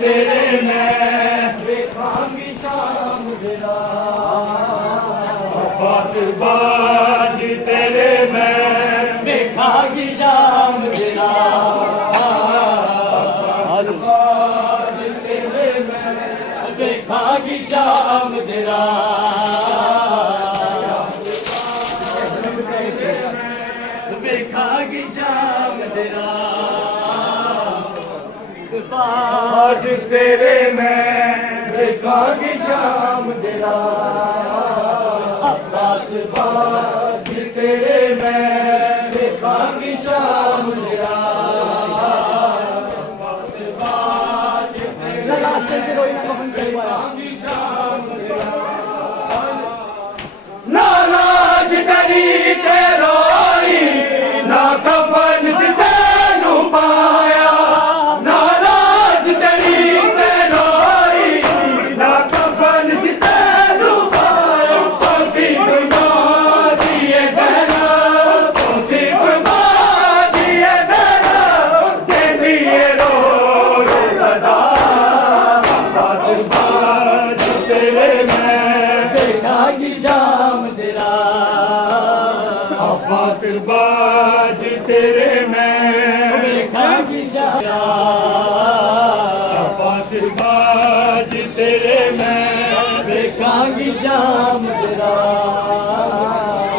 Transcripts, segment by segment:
तेरे मैं देखांगी शाम तेरा अब्बास बाज तेरे मैं देखांगी शाम तेरा अब्बास बाज तेरे मैं देखांगी शाम तेरा देखांगी शाम तेरा आज तेरे मैं देखांगी शाम तेरा अब्बास बाज तेरे मैं देखांगी शाम तेरा अब्बास बाज तेरे देखांगी शाम तेरा नाराज डरी ते रोई ना कफन से तेनू पाया अब्बास बाज तेरे मैं देखांगी शाम अब्बास बाज तेरे मैं देखांगी शाम तेरा अब्बास बाज तेरे मैं देखांगी शाम तेरा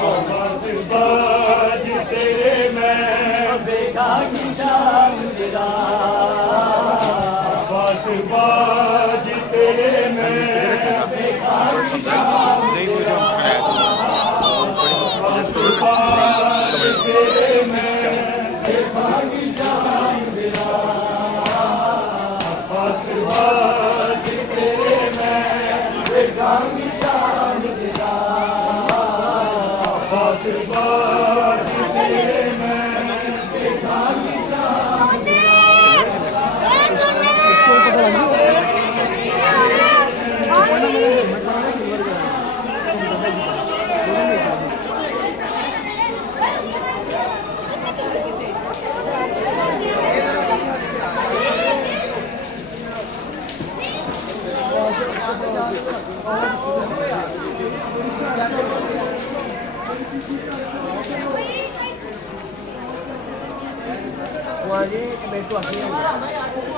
अब्बास बाज तेरे मैं देखांगी शाम तेरे मैं देखांगी शाम तेरा अब्बास बाज तेरे मैं देखांगी शाम तेरा अब्बास बाज तेरे मैं देखांगी शाम Semuanya kebentuk akhirnya.